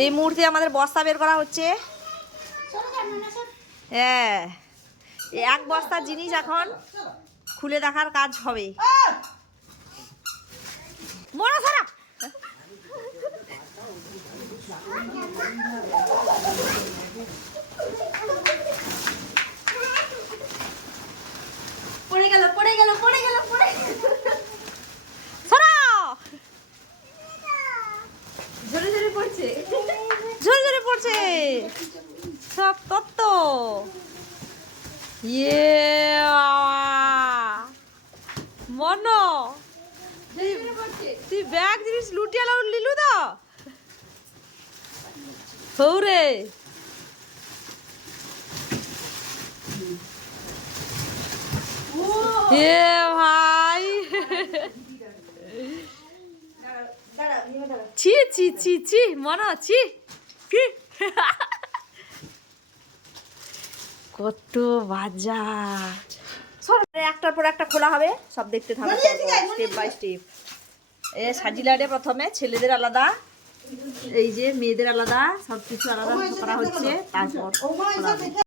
এই মুহূর্তে আমাদের বস্তা বের করা হচ্ছে। হ্যাঁ এক বস্তার জিনিস এখন খুলে দেখার কাজ হবে। পড়ে গেল পড়ে গেল পড়ে গেল, পড়ে সরাও পড়ছে। ঝরে ঝরে পড়ছে। সব তত্ত্ব। ইয়ে মন তুই ব্যাগ জিনিস লুটিয়ে লাউ লিলু তো? হৌরে। এ ছি ছি ছি ছি মনে ছি ছি। কত সব একটার পর একটা খোলা হবে সব দেখতে থাকবে স্টেপ বাই স্টেপ এ সাজিলাটে প্রথমে ছেলেদের আলাদা। এই যে মেয়েদের আলাদা সব কিছু আলাদা করা হচ্ছে তারপর।